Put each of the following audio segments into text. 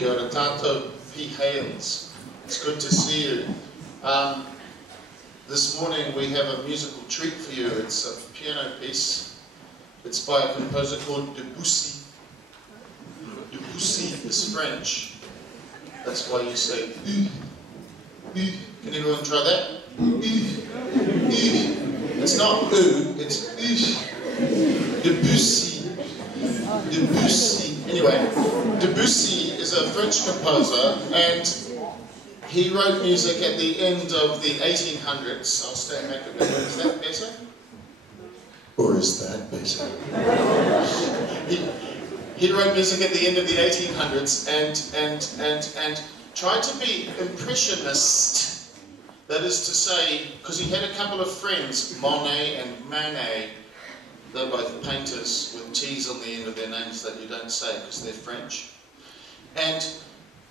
Kia ora tātou Pihans. It's good to see you. This morning we have a musical treat for you. It's a piano piece. It's by a composer called Debussy. Debussy is French. That's why you say Can everyone try that? It's not it's Debussy. Debussy. Anyway, Debussy is a French composer, and he wrote music at the end of the 1800s. I'll stand back a bit. Is that better? Or is that better? He wrote music at the end of the 1800s and tried to be impressionist. That is to say, because he had a couple of friends, Monet and Manet. They're both painters with T's on the end of their names that you don't say because they're French. And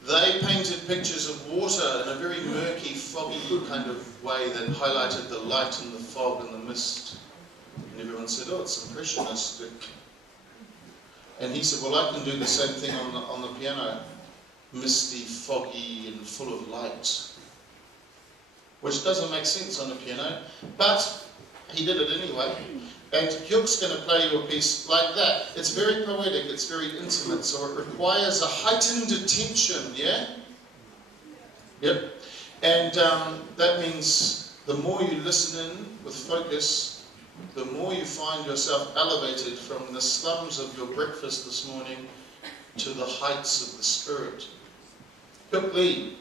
they painted pictures of water in a very murky, foggy kind of way that highlighted the light and the fog and the mist. And everyone said, oh, it's impressionistic. And he said, well, I can do the same thing on the piano. Misty, foggy, and full of light. Which doesn't make sense on a piano, but he did it anyway. And Hyuck's going to play you a piece like that. It's very poetic, it's very intimate, so it requires a heightened attention, yeah? Yep. And that means the more you listen in with focus, the more you find yourself elevated from the slums of your breakfast this morning to the heights of the spirit. Hyuck Lee.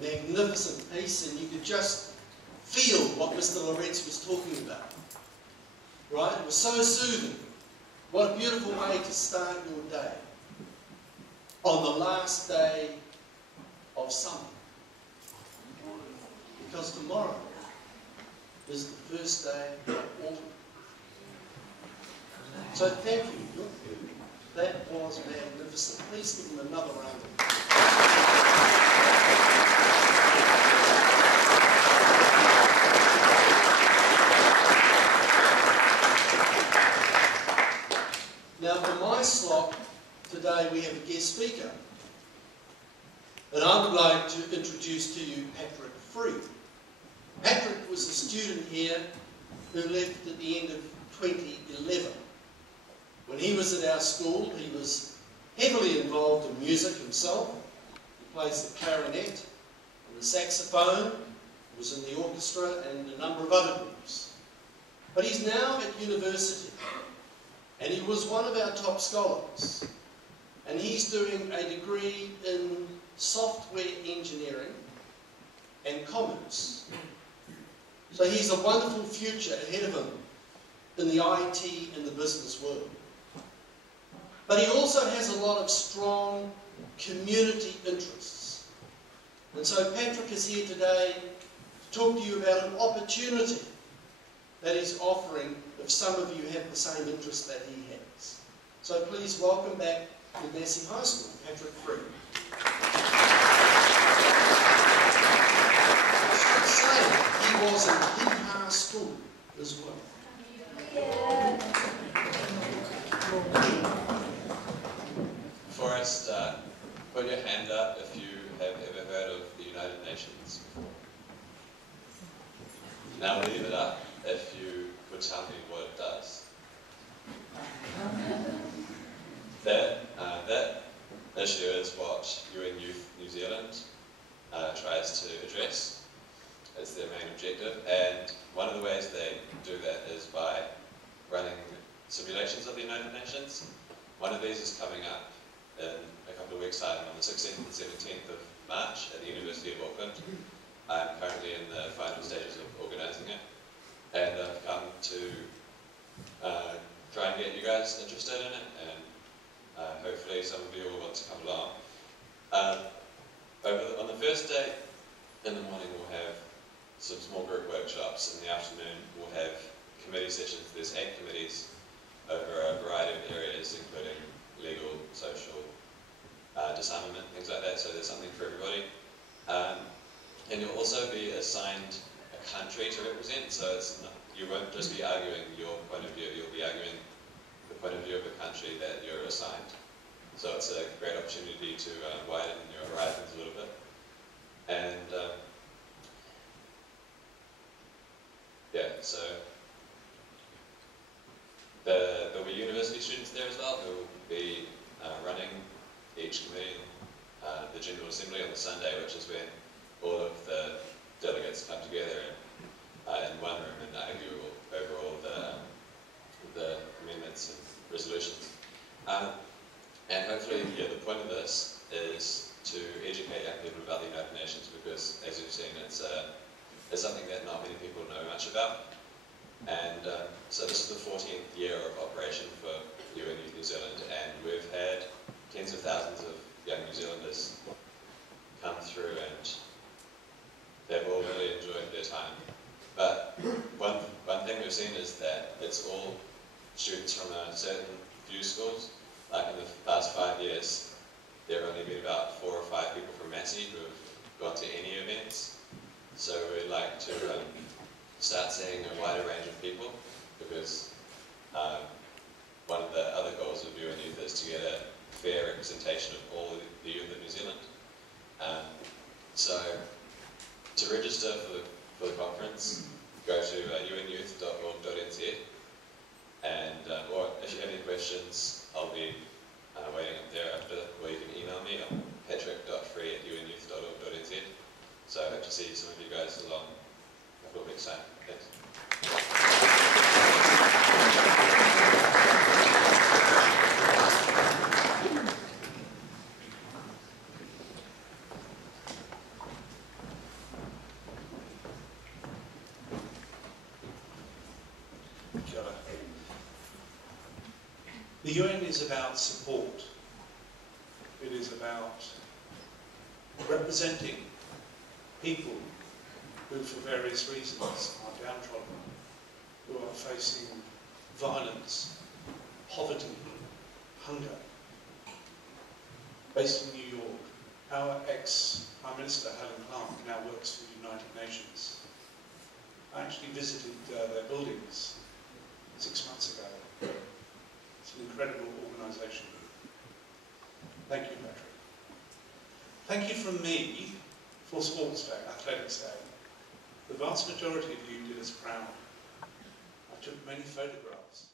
magnificent piece, and you could just feel what Mr Loretz was talking about. Right? It was so soothing. What a beautiful way to start your day. On the last day of summer. Because tomorrow is the first day of autumn. So thank you. That was magnificent. Please give them another round of applause. Now for my slot, today we have a guest speaker. And I would like to introduce to you Patrick Free. Patrick was a student here who left at the end of 2011. When he was at our school, he was heavily involved in music himself. He plays the clarinet and the saxophone, was in the orchestra and a number of other groups. But he's now at university, and he was one of our top scholars. And he's doing a degree in software engineering and commerce. So he's a wonderful future ahead of him in the IT and the business world. But he also has a lot of strong community interests. And so Patrick is here today to talk to you about an opportunity that he's offering if some of you have the same interest that he has. So please welcome back to Massey High School, Patrick Free. I should say, he was in Piha school as well. Before I start, put your hand up if you have ever heard of the United Nations before. Now leave it up if you could tell me what it does. That issue is what UN Youth New Zealand tries to address. It's their main objective, and one of the ways they do that is by running simulations of the United Nations. One of these is coming up in a couple of weeks' time on the 16th and 17th of March at the University of Auckland. I'm currently in the final stages of organising it, and I've come to try and get you guys interested in it, and hopefully some of you will want to come along. On the first day, in the morning we'll have some small group workshops. In the afternoon we'll have committee sessions. There's 8 committees over a variety of areas, including legal, social, disarmament, things like that, so there's something for everybody. And you'll also be assigned a country to represent, so you won't just be arguing your point of view, you'll be arguing the point of view of the country that you're assigned. So it's a great opportunity to widen your horizons a little bit. And yeah, so there'll be university students there as well who will be running each committee, the General Assembly on the Sunday, which is when all of the delegates come together in one room and argue over all the amendments and resolutions. And hopefully, yeah, the point of this is to educate young people about the United Nations, because, as you've seen, it's something that not many people know much about. And so this is the 14th year of operation for UN Youth New Zealand, and we've had tens of thousands of young New Zealanders come through, and they've all really enjoyed their time. But one thing we've seen is that it's all students from a certain few schools. Like in the past 5 years, there have only been about 4 or 5 people from Massey who have gone to any events. So we'd like to start seeing a wider range of people, because one of the other goals of UN Youth is to get a fair representation of all the youth of New Zealand. So to register for the conference, go to unyouth.org.nz, and or if you have any questions, I'll be waiting up there after, or you can email me on patrick.free@unyouth.org.nz. So I hope to see some of you guys along a couple of weeks' time. Thanks. The UN is about support. It is about representing people who, for various reasons, are downtrodden, who are facing violence, poverty, hunger. Based in New York, our ex-Prime Minister, Helen Clark, now works for the United Nations. I actually visited their buildings 6 months ago. It's an incredible organisation. Thank you, Patrick. Thank you from me for Sports Day, Athletics Day. The vast majority of you did us proud. I took many photographs.